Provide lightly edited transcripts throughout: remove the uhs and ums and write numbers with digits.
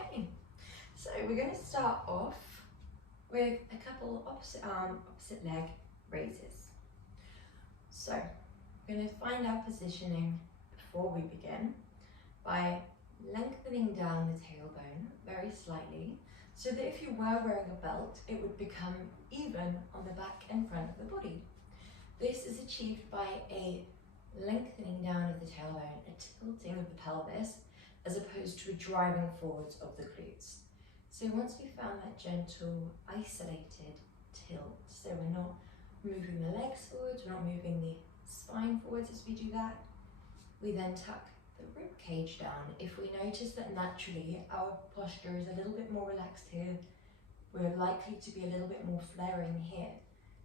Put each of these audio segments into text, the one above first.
Okay, so we're going to start off with a couple opposite arm, opposite leg raises. So we're going to find our positioning before we begin by lengthening down the tailbone very slightly so that if you were wearing a belt, it would become even on the back and front of the body. This is achieved by a lengthening down of the tailbone, a tilting of the pelvis, as opposed to a driving forwards of the glutes. So once we've found that gentle, isolated tilt, so we're not moving the legs forwards, we're not moving the spine forwards as we do that, we then tuck the rib cage down. If we notice that naturally our posture is a little bit more relaxed here, we're likely to be a little bit more flaring here.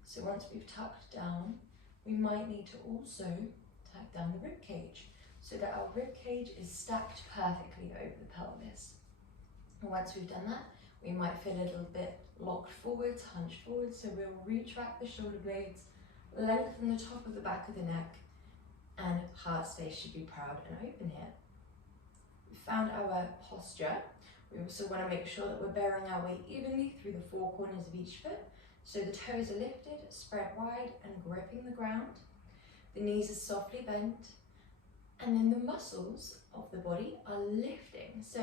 So once we've tucked down, we might need to also tuck down the rib cage so that our rib cage is stacked perfectly over the pelvis. And once we've done that, we might feel a little bit locked forwards, hunched forwards, so we'll retract the shoulder blades, lengthen the top of the back of the neck, and heart space should be proud and open here. We've found our posture. We also want to make sure that we're bearing our weight evenly through the four corners of each foot, so the toes are lifted, spread wide, and gripping the ground. The knees are softly bent, and then the muscles of the body are lifting. So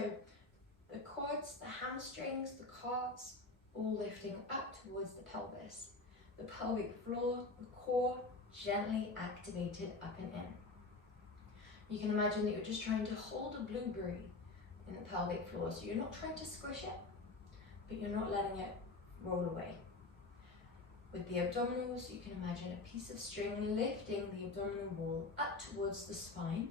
the quads, the hamstrings, the calves, all lifting up towards the pelvis. The pelvic floor, the core, gently activated up and in. You can imagine that you're just trying to hold a blueberry in the pelvic floor. So you're not trying to squish it, but you're not letting it roll away. With the abdominals, you can imagine a piece of string lifting the abdominal wall up towards the spine,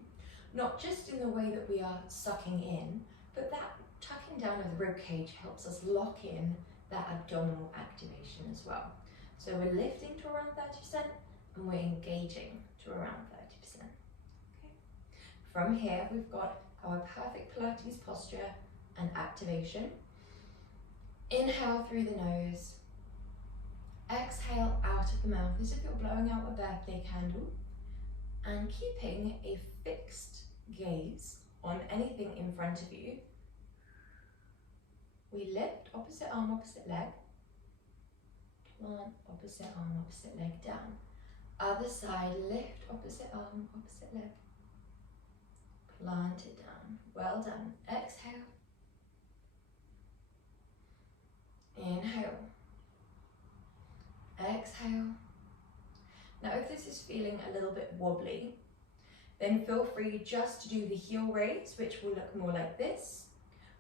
not just in the way that we are sucking in, but that tucking down of the rib cage helps us lock in that abdominal activation as well. So we're lifting to around 30% and we're engaging to around 30%. Okay. From here, we've got our perfect Pilates posture and activation. Inhale through the nose. Exhale out of the mouth as if you're blowing out a birthday candle, and keeping a fixed gaze on anything in front of you. We lift, opposite arm, opposite leg. Plant, opposite arm, opposite leg down. Other side, lift, opposite arm, opposite leg. Plant it down. Well done. Exhale. Inhale. Exhale. Now if this is feeling a little bit wobbly, then feel free just to do the heel raise, which will look more like this.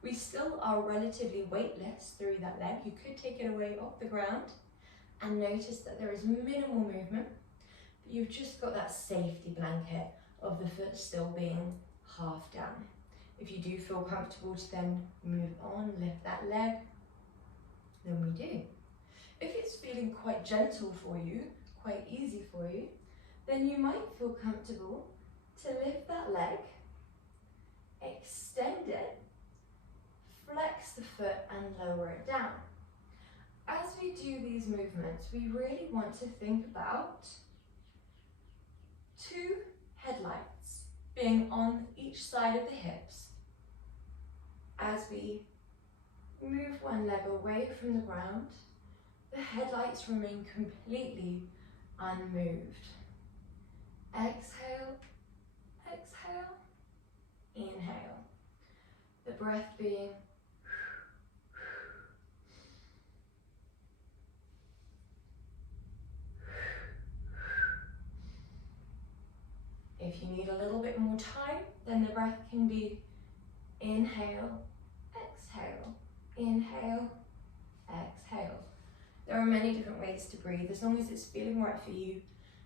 We still are relatively weightless through that leg. You could take it away off the ground and notice that there is minimal movement, but you've just got that safety blanket of the foot still being half down. If you do feel comfortable to then move on, lift that leg, then we do. If it's feeling quite gentle for you, quite easy for you, then you might feel comfortable to lift that leg, extend it, flex the foot and lower it down. As we do these movements, we really want to think about two headlights being on each side of the hips as we move one leg away from the ground. The headlights remain completely unmoved. Exhale, exhale, inhale. The breath being if you need a little bit more time, then the breath can be inhale, exhale, inhale, exhale. There are many different ways to breathe, as long as it's feeling right for you,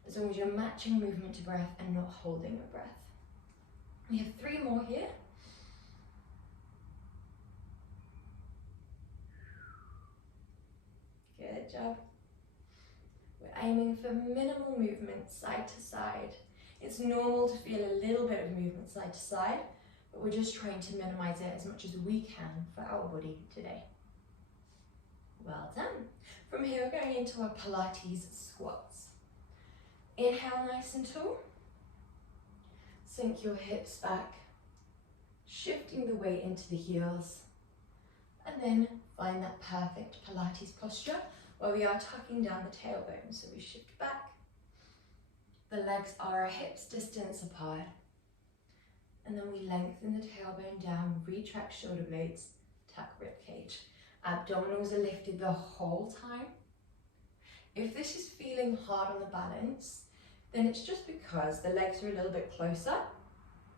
as long as you're matching movement to breath and not holding your breath. We have 3 more here. Good job. We're aiming for minimal movement side to side. It's normal to feel a little bit of movement side to side, but we're just trying to minimize it as much as we can for our body today. Well done. From here, we're going into our Pilates squats. Inhale nice and tall. Sink your hips back, shifting the weight into the heels. And then find that perfect Pilates posture where we are tucking down the tailbone. So we shift back. The legs are a hips distance apart. And then we lengthen the tailbone down, retract shoulder blades, tuck rib cage. Abdominals are lifted the whole time. If this is feeling hard on the balance, then it's just because the legs are a little bit closer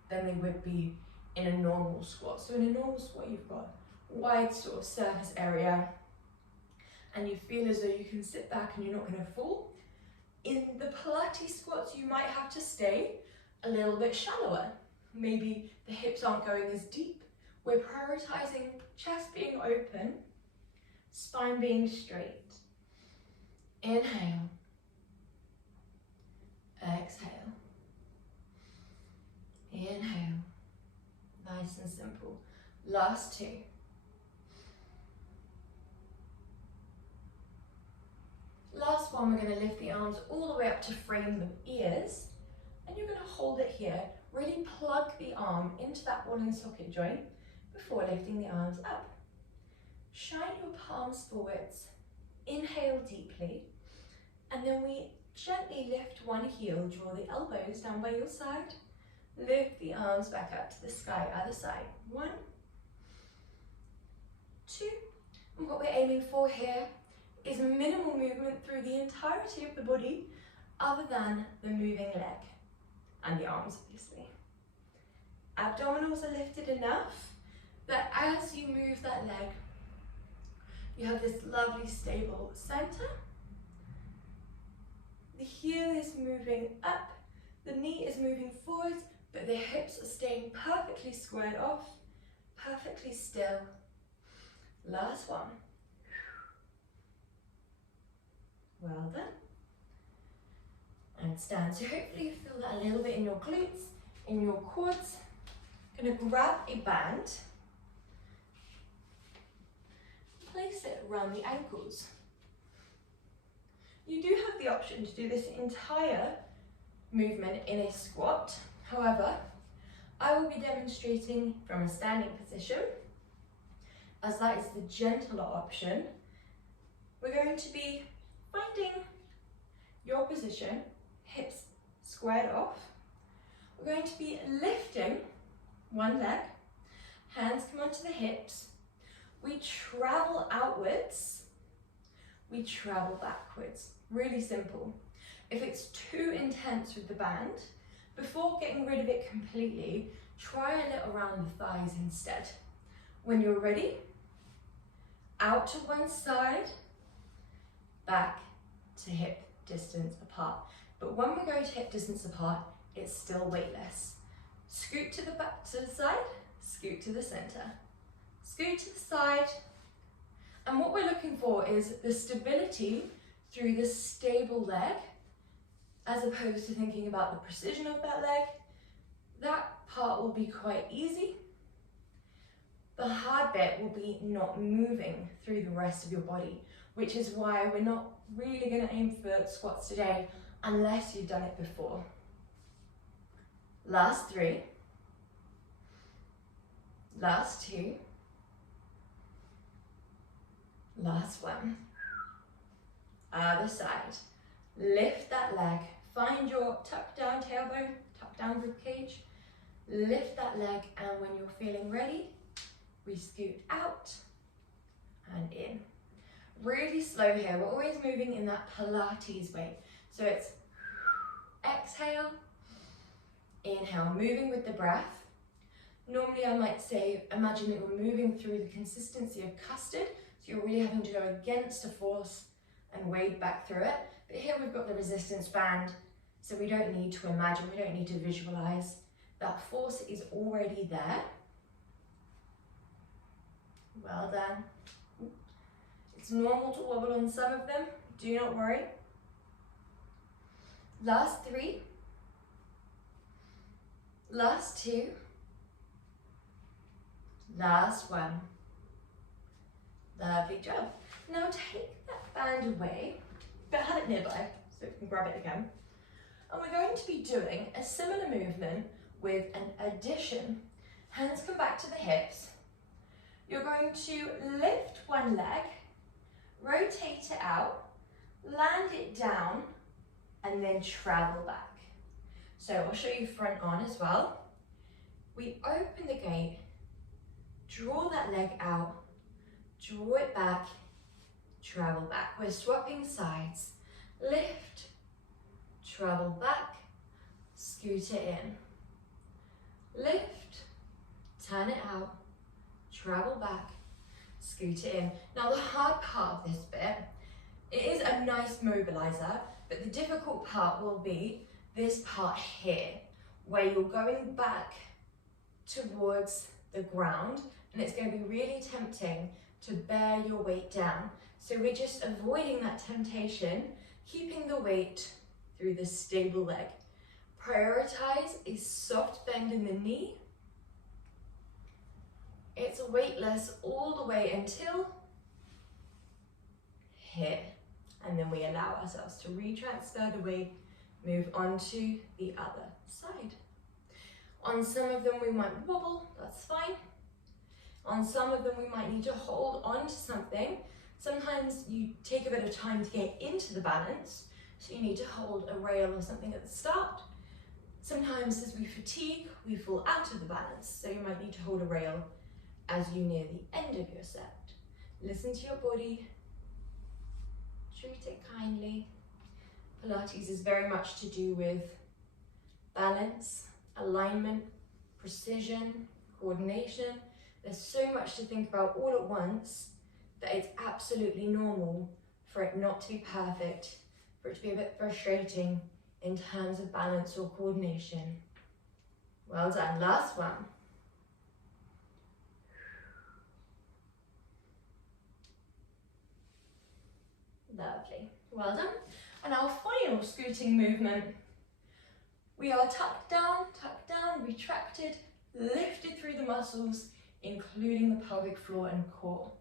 than they would be in a normal squat. So in a normal squat, you've got wide sort of surface area and you feel as though you can sit back and you're not going to fall. In the Pilates squats, you might have to stay a little bit shallower. Maybe the hips aren't going as deep. We're prioritizing chest being open, spine being straight. Inhale. Exhale. Inhale. Nice and simple. Last two. Last one, we're going to lift the arms all the way up to frame the ears. And you're going to hold it here. Really plug the arm into that ball and socket joint before lifting the arms up. Shine your palms forwards. Inhale deeply. And then we gently lift one heel, draw the elbows down by your side. Lift the arms back up to the sky, other side. 1, 2. And what we're aiming for here is minimal movement through the entirety of the body other than the moving leg and the arms, obviously. Abdominals are lifted enough that as you move that leg, you have this lovely stable center. The heel is moving up, the knee is moving forwards, but the hips are staying perfectly squared off, perfectly still. Last one. Well done. And stand. So hopefully you feel that a little bit in your glutes, in your quads. Gonna grab a band, place it around the ankles. You do have the option to do this entire movement in a squat. However, I will be demonstrating from a standing position, as that is the gentler option. We're going to be finding your position, hips squared off. We're going to be lifting one leg, hands come onto the hips. We travel outwards, we travel backwards. Really simple. If it's too intense with the band, before getting rid of it completely, try a little around the thighs instead. When you're ready, out to one side, back to hip distance apart. But when we're going to hip distance apart, it's still weightless. Scoot to the back, to the side, scoot to the center. Scoot to the side. And what we're looking for is the stability through the stable leg, as opposed to thinking about the precision of that leg. That part will be quite easy. The hard bit will be not moving through the rest of your body, which is why we're not really going to aim for squats today unless you've done it before. Last 3. Last 2. Last 1. Other side. Lift that leg. Find your tuck down tailbone, tuck down rib cage. Lift that leg, and when you're feeling ready, we scoot out and in. Really slow here. We're always moving in that Pilates way. So it's exhale, inhale, moving with the breath. Normally I might say, imagine that you're moving through the consistency of custard. So you're really having to go against a force and wade back through it. But here we've got the resistance band, so we don't need to imagine, we don't need to visualize. That force is already there. Well done. It's normal to wobble on some of them, do not worry. Last 3. Last 2. Last 1. Lovely job. Now take that band away, but have it nearby so you can grab it again. And we're going to be doing a similar movement with an addition. Hands come back to the hips. you're going to lift one leg, rotate it out, land it down, and then travel back. So I'll show you front on as well. We open the gate, draw that leg out, draw it back, travel back. We're swapping sides. Lift, travel back, scoot it in. Lift, turn it out, travel back, scoot it in. Now the hard part of this bit, it is a nice mobilizer, but the difficult part will be this part here, where you're going back towards the ground, and it's going to be really tempting to bear your weight down. So we're just avoiding that temptation, keeping the weight through the stable leg. Prioritize a soft bend in the knee. It's weightless all the way until here. And then we allow ourselves to retransfer the weight, move on to the other side. On some of them we might wobble, that's fine. On some of them we might need to hold on to something. Sometimes you take a bit of time to get into the balance, so you need to hold a rail or something at the start. Sometimes as we fatigue, we fall out of the balance, so you might need to hold a rail as you near the end of your set. Listen to your body, treat it kindly. Pilates is very much to do with balance, alignment, precision, coordination. There's so much to think about all at once that it's absolutely normal for it not to be perfect, for it to be a bit frustrating in terms of balance or coordination. Well done, last one. Lovely, well done. And our final scooting movement, we are tucked down, retracted, lifted through the muscles, including the pelvic floor and core.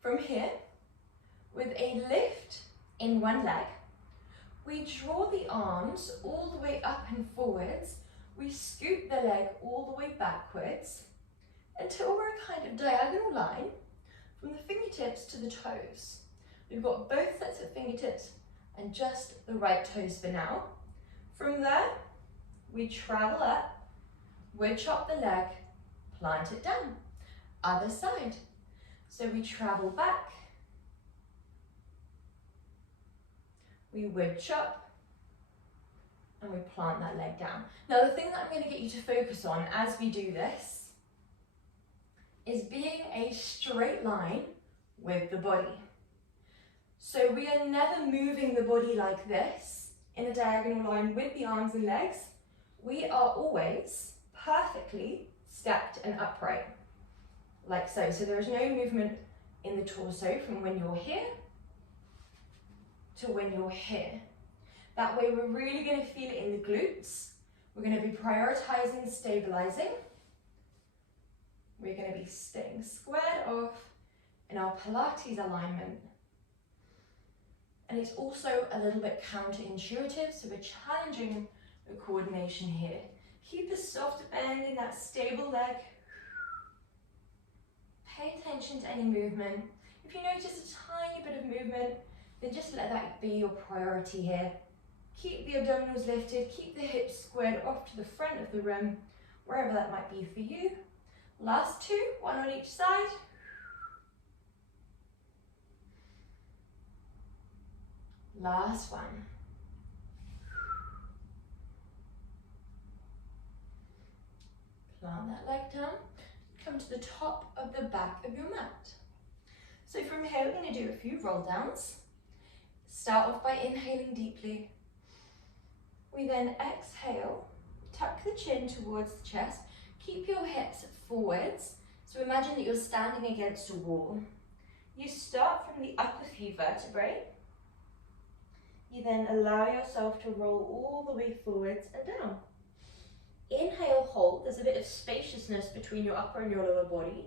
From here, with a lift in one leg, we draw the arms all the way up and forwards, we scoot the leg all the way backwards until we're a kind of diagonal line from the fingertips to the toes. We've got both sets of fingertips and just the right toes for now. From there, we travel up, wood chop the leg, plant it down. Other side. So we travel back, we wood chop, and we plant that leg down. Now the thing that I'm going to get you to focus on as we do this is being a straight line with the body. So we are never moving the body like this in a diagonal line with the arms and legs. We are always perfectly stacked and upright, like so. So there is no movement in the torso from when you're here to when you're here. That way we're really going to feel it in the glutes. We're going to be prioritizing stabilizing. We're going to be staying squared off in our Pilates alignment. And it's also a little bit counterintuitive, so we're challenging the coordination here. Keep a soft bend in that stable leg. Pay attention to any movement. If you notice a tiny bit of movement, then just let that be your priority here. Keep the abdominals lifted, keep the hips squared off to the front of the room, wherever that might be for you. Last two, one on each side. Last one. Plant that leg down. Come to the top of the back of your mat. So from here, we're going to do a few roll downs. Start off by inhaling deeply. We then exhale, tuck the chin towards the chest. Keep your hips forwards. So imagine that you're standing against a wall. You start from the upper few vertebrae. You then allow yourself to roll all the way forwards and down. Inhale, hold. There's a bit of spaciousness between your upper and your lower body.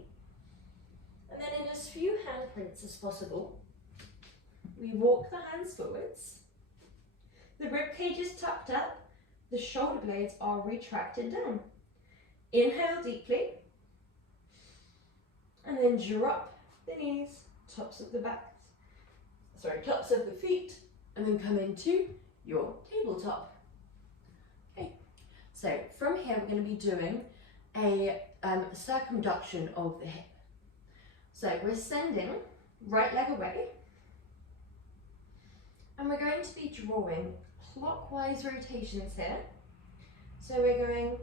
And then in as few handprints as possible, we walk the hands forwards. The rib cage is tucked up. The shoulder blades are retracted down. Inhale deeply. And then then drop the knees, tops of the feet, and then come into your tabletop. Okay, so from here we're going to be doing a circumduction of the hip. So we're sending right leg away, and we're going to be drawing clockwise rotations here. So we're going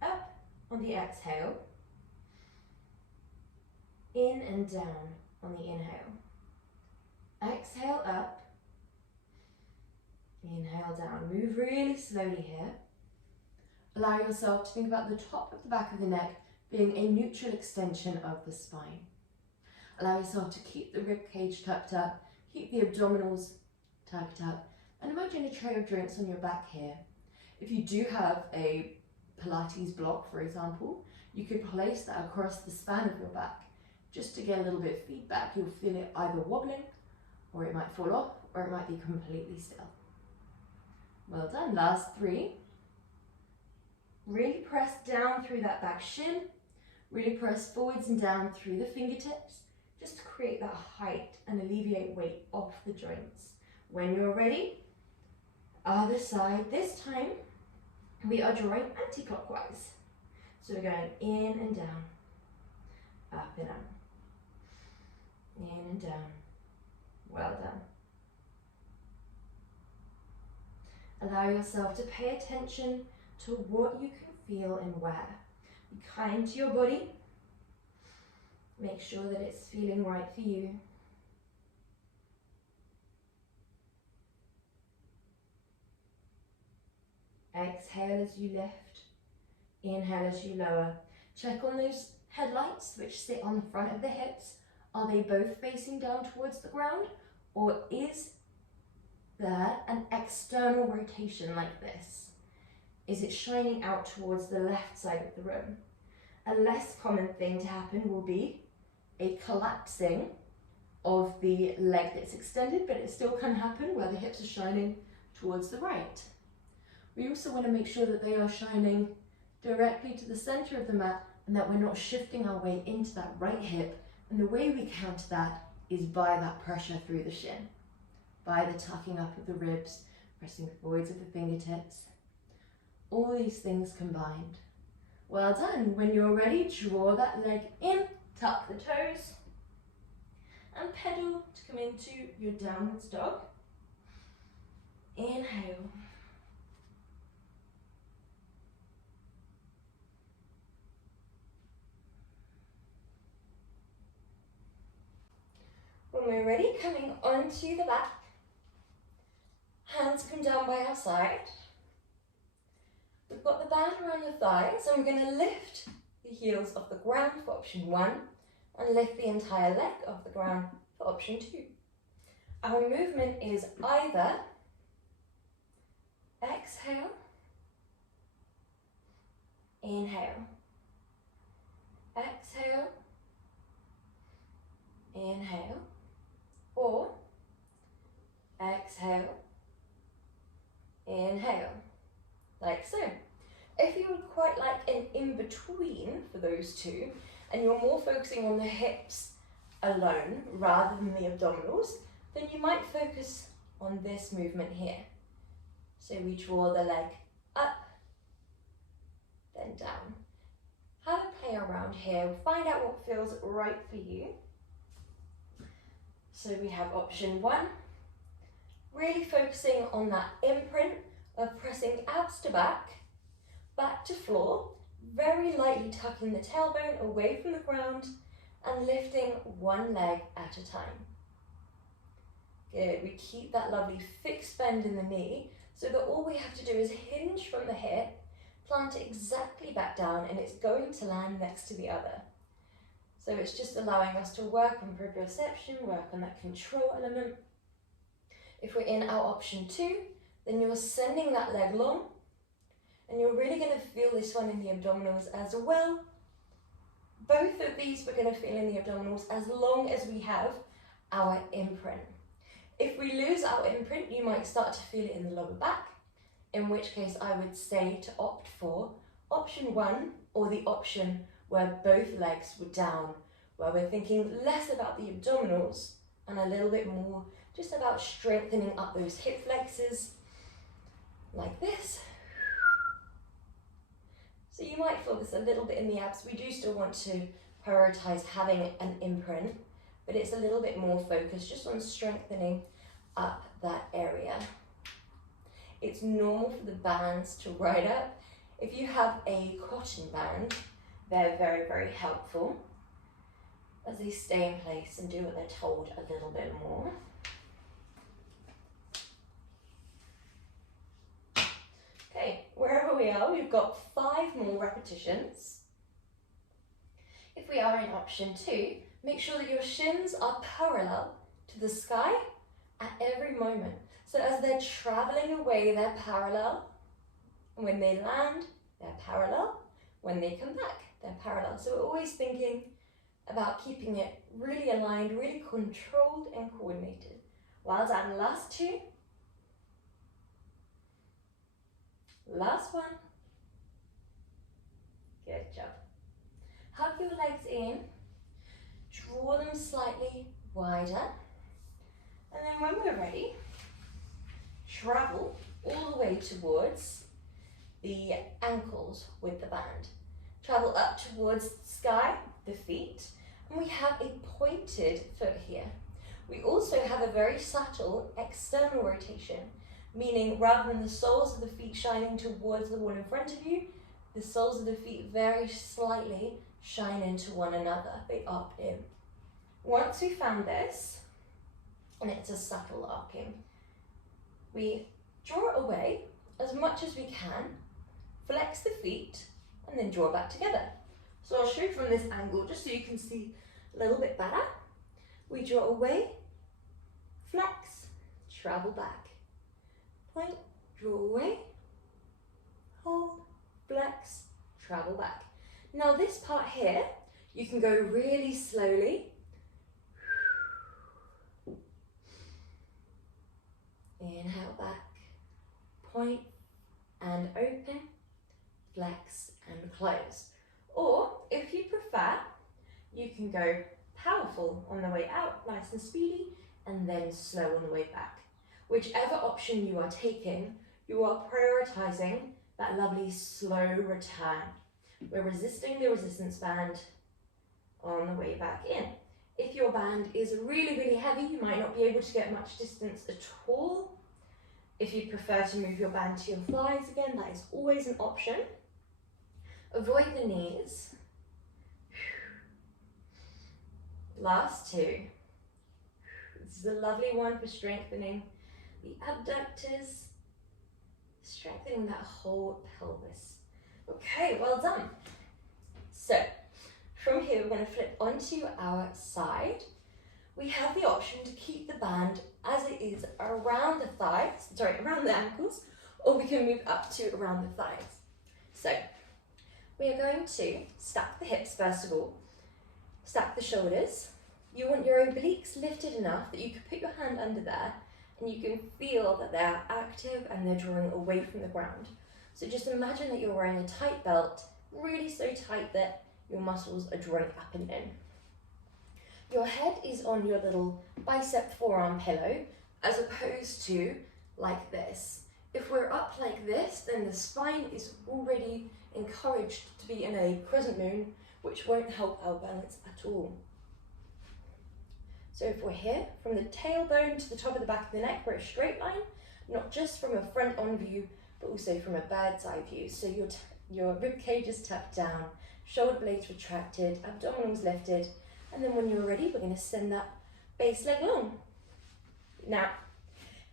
up on the exhale, in and down on the inhale. Exhale up, inhale down. Move really slowly here. Allow yourself to think about the top of the back of the neck being a neutral extension of the spine. Allow yourself to keep the rib cage tucked up, keep the abdominals tucked up, and imagine a tray of drinks on your back here. If you do have a Pilates block, for example, you could place that across the span of your back just to get a little bit of feedback. You'll feel it either wobbling, or it might fall off, or it might be completely still. Well done. Last 3. Really press down through that back shin. Really press forwards and down through the fingertips, just to create that height and alleviate weight off the joints. When you're ready, other side. This time, we are drawing anti-clockwise. So we're going in and down, up and up, in and down. Well done. Allow yourself to pay attention to what you can feel and where. Be kind to your body. Make sure that it's feeling right for you. Exhale as you lift. Inhale as you lower. Check on those headlights which sit on the front of the hips. Are they both facing down towards the ground, or is there an external rotation like this? Is it shining out towards the left side of the room? A less common thing to happen will be a collapsing of the leg that's extended, but it still can happen where the hips are shining towards the right. We also want to make sure that they are shining directly to the center of the mat and that we're not shifting our weight into that right hip. And the way we counter that is by that pressure through the shin, by the tucking up of the ribs, pressing forwards of the fingertips. All these things combined. Well done. When you're ready, draw that leg in, tuck the toes, and pedal to come into your downwards dog. Inhale. When we're ready, coming onto the back, hands come down by our side. We've got the band around the thighs, and we're going to lift the heels off the ground for option 1 and lift the entire leg off the ground for option 2. Our movement is either exhale, inhale, exhale, inhale, or exhale, inhale, like so. If you would quite like an in-between for those two, and you're more focusing on the hips alone rather than the abdominals, then you might focus on this movement here. So we draw the leg up, then down. Have a play around here, find out what feels right for you. So we have option 1, really focusing on that imprint of pressing abs to back to floor, very lightly tucking the tailbone away from the ground and lifting one leg at a time. Good, we keep that lovely fixed bend in the knee so that all we have to do is hinge from the hip, plant it exactly back down, and it's going to land next to the other. So it's just allowing us to work on proprioception, work on that control element. If we're in our option 2, then you're sending that leg long, and you're really going to feel this one in the abdominals as well. Both of these we're going to feel in the abdominals as long as we have our imprint. If we lose our imprint, you might start to feel it in the lower back, in which case I would say to opt for option 1, or the option where both legs were down where we're thinking less about the abdominals and a little bit more just about strengthening up those hip flexors, like this. So you might feel this a little bit in the abs. We do still want to prioritize having an imprint, but it's a little bit more focused just on strengthening up that area. It's normal for the bands to ride up. If you have a cotton band, they're very, very helpful as they stay in place and do what they're told a little bit more. Okay, wherever we are, we've got 5 more repetitions. If we are in option 2, make sure that your shins are parallel to the sky at every moment. So as they're traveling away, they're parallel. And when they land, they're parallel. When they come back, they're parallel. So we're always thinking about keeping it really aligned, really controlled and coordinated. Well done. Last 2. Last 1. Good job. Hug your legs in. Draw them slightly wider. And then when we're ready, travel all the way towards the ankles with the band. Travel up towards the sky, the feet, and we have a pointed foot here. We also have a very subtle external rotation, meaning rather than the soles of the feet shining towards the wall in front of you, the soles of the feet very slightly shine into one another. They opt in. Once we found this, and it's a subtle arcing, we draw it away as much as we can, flex the feet, and then draw back together. So I'll show you from this angle just so you can see a little bit better. We draw away, flex, travel back. Point, draw away, hold, flex, travel back. Now this part here, you can go really slowly. Inhale back, point and open, flex and close. Or if you prefer, you can go powerful on the way out, nice and speedy, and then slow on the way back. Whichever option you are taking, you are prioritizing that lovely slow return. We're resisting the resistance band on the way back in. If your band is really, really heavy, you might not be able to get much distance at all. If you prefer to move your band to your thighs again, that is always an option. Avoid the knees. Last 2. This is a lovely one for strengthening the abductors, strengthening that whole pelvis. Okay, well done. So, from here we're going to flip onto our side. We have the option to keep the band as it is around the thighs, around the ankles, or we can move up to around the thighs. So, we are going to stack the hips first of all, stack the shoulders. You want your obliques lifted enough that you can put your hand under there and you can feel that they're active and they're drawing away from the ground. So just imagine that you're wearing a tight belt, really so tight that your muscles are drawing up and in. Your head is on your little bicep forearm pillow as opposed to like this. If we're up like this, then the spine is already encouraged to be in a crescent moon, which won't help our balance at all. So if we're here, from the tailbone to the top of the back of the neck, we're a straight line, not just from a front-on view, but also from a bird's eye view. So your rib cage is tucked down, shoulder blades retracted, abdominals lifted, and then when you're ready, we're going to send that base leg long. Now,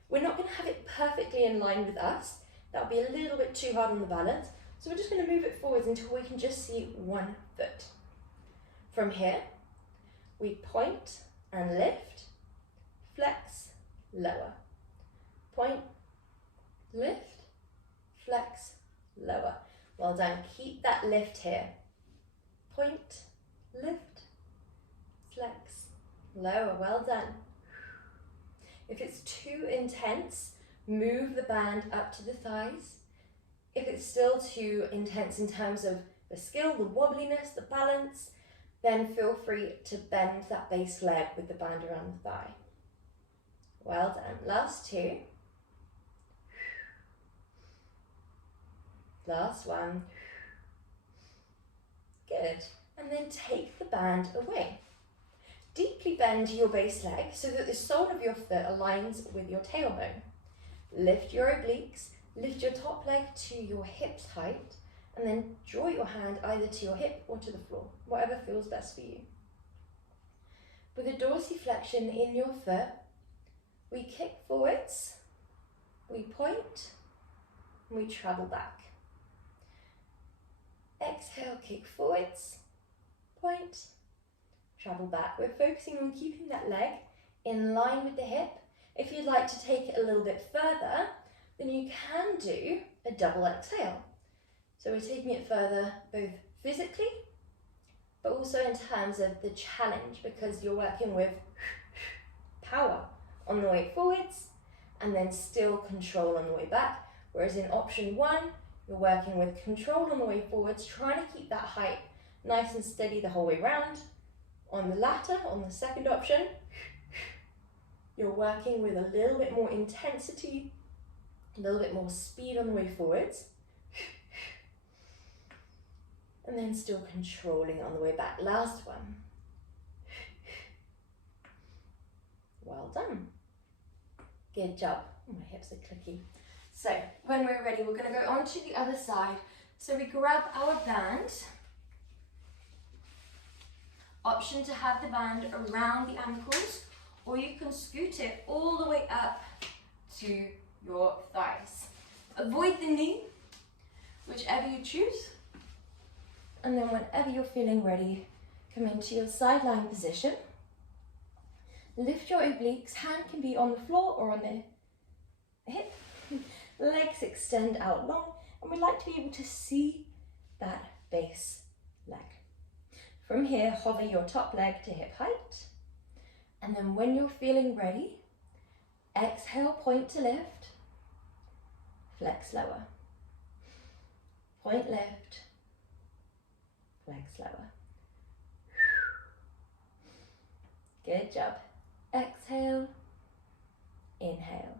we're not going to have it perfectly in line with us. That'll be a little bit too hard on the balance. So we're just going to move it forwards until we can just see one foot. From here, we point and lift, flex, lower. Point, lift, flex, lower. Well done. Keep that lift here. Point, lift, flex, lower. Well done. If it's too intense, move the band up to the thighs. If it's still too intense in terms of the skill, the wobbliness, the balance, Then feel free to bend that base leg with the band around the thigh. Well done. Last two. Last one. Good. And then take the band away. Deeply bend your base leg so that the sole of your foot aligns with your tailbone. Lift your obliques, lift your top leg to your hips height, and then draw your hand either to your hip or to the floor, whatever feels best for you. With a dorsiflexion in your foot, we kick forwards, we point, and we travel back. Exhale, kick forwards, point, travel back. We're focusing on keeping that leg in line with the hip. If you'd like to take it a little bit further, then you can do a double exhale. So we're taking it further both physically, but also in terms of the challenge, because you're working with power on the way forwards and then still control on the way back. Whereas in option one, you're working with control on the way forwards, trying to keep that height nice and steady the whole way round. On the latter, on the second option, you're working with a little bit more intensity, a little bit more speed on the way forwards, and then still controlling on the way back. Last one. Well done. Good job. Oh, my hips are clicky. So when we're ready, we're going to go on to the other side. So we grab our band. Option to have the band around the ankles, or you can scoot it all the way up to your thighs. Avoid the knee, whichever you choose. And then whenever you're feeling ready, come into your sideline position. Lift your obliques, hand can be on the floor or on the hip. Legs extend out long, and we'd like to be able to see that base leg. From here, hover your top leg to hip height. And then when you're feeling ready, exhale, point to lift, flex lower. Point lift, flex lower. Good job. Exhale, inhale.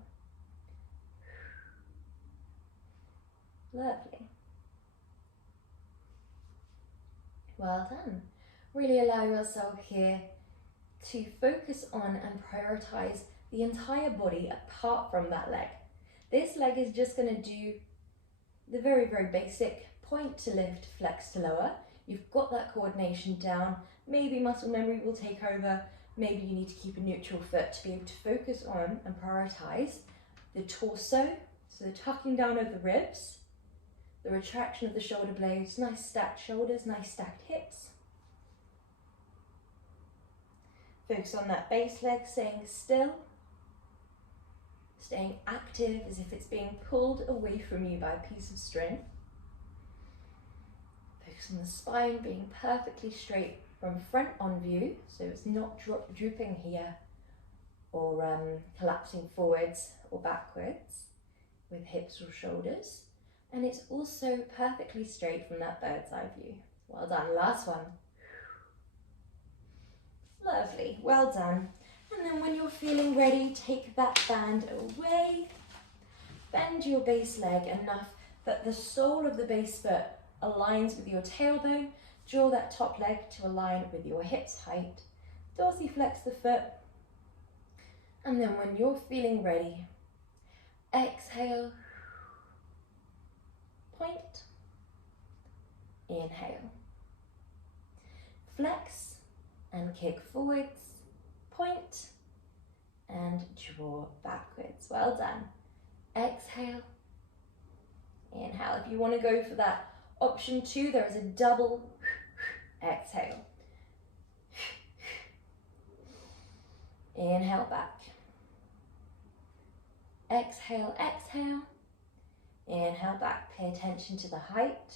Lovely. Well done. Really allow yourself here to focus on and prioritize the entire body apart from that leg. This leg is just going to do the very, very basic point to lift, flex to lower. You've got that coordination down. Maybe muscle memory will take over. Maybe you need to keep a neutral foot to be able to focus on and prioritize the torso, so the tucking down of the ribs, the retraction of the shoulder blades, nice stacked shoulders, nice stacked hips. Focus on that base leg, staying still, staying active as if it's being pulled away from you by a piece of string. Focus on the spine being perfectly straight from front on view, so it's not drooping here or collapsing forwards or backwards with hips or shoulders. And it's also perfectly straight from that bird's eye view. Well done. Last one. Lovely. Well done. And then when you're feeling ready, take that band away. Bend your base leg enough that the sole of the base foot aligns with your tailbone. Draw that top leg to align with your hips height. Dorsiflex the foot. And then when you're feeling ready, exhale. Point, inhale, flex and kick forwards, point and draw backwards. Well done. Exhale, inhale. If you want to go for that option 2, there is a double exhale. Inhale back. Exhale, exhale. Inhale back, pay attention to the height.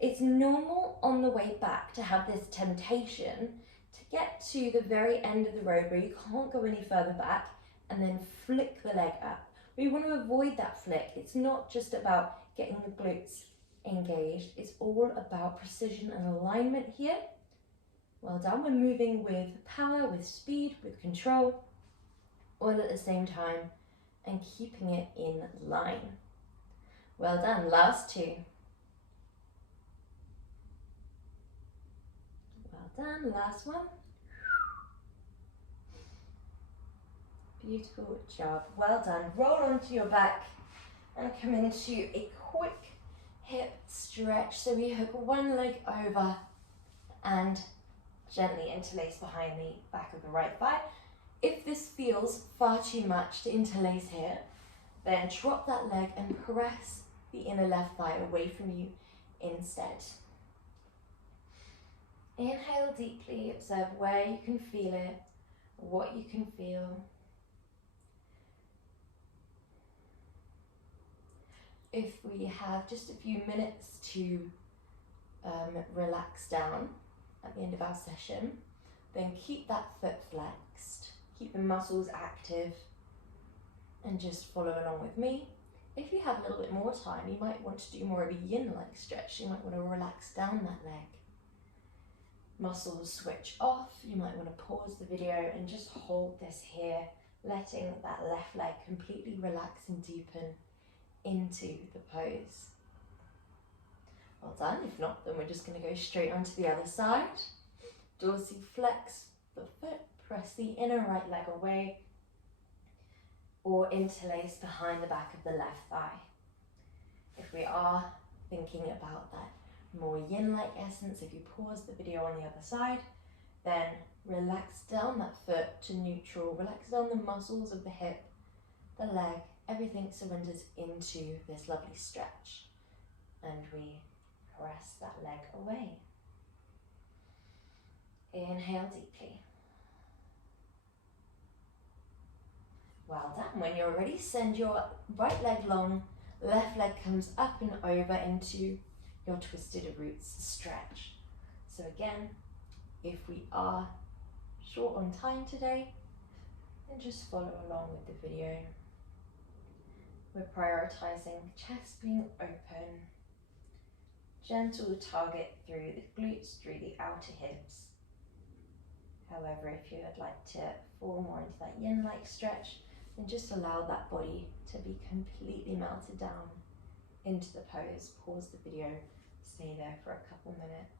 It's normal on the way back to have this temptation to get to the very end of the road where you can't go any further back and then flick the leg up. We want to avoid that flick. It's not just about getting the glutes engaged. It's all about precision and alignment here Well done. We're moving with power, with speed, with control, all at the same time, and keeping it in line. Well done. Last two. Well done. Last one. Beautiful job. Well done. Roll onto your back and come into a quick hip stretch. So we hook one leg over and gently interlace behind the back of the right thigh. If this feels far too much to interlace here, then drop that leg and press the inner left thigh away from you instead. Inhale deeply, observe where you can feel it, what you can feel. If we have just a few minutes to relax down at the end of our session, then keep that foot flexed, keep the muscles active, and just follow along with me. If you have a little bit more time, you might want to do more of a yin-like stretch. You might want to relax down that leg. Muscles switch off. You might want to pause the video and just hold this here, letting that left leg completely relax and deepen into the pose. Well done. If not, then we're just going to go straight onto the other side. Dorsiflex the foot, press the inner right leg away, or interlace behind the back of the left thigh. If we are thinking about that more yin-like essence, if you pause the video on the other side, then relax down that foot to neutral, relax down the muscles of the hip, the leg, everything surrenders into this lovely stretch, and we press that leg away. Inhale deeply. Well done. When you're ready, send your right leg long, left leg comes up and over into your twisted roots stretch. So again, if we are short on time today, then just follow along with the video. We're prioritizing chest being open, gentle target through the glutes, through the outer hips. However, if you would like to fall more into that yin-like stretch, then just allow that body to be completely melted down into the pose. Pause the video, stay there for a couple minutes.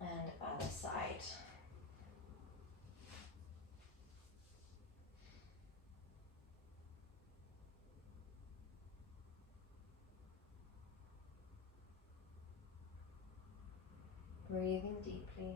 And other side. Breathing deeply.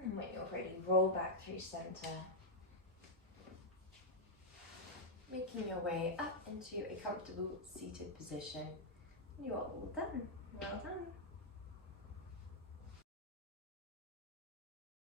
And when you're ready, roll back through center, making your way up into a comfortable seated position. You are all done. Well done.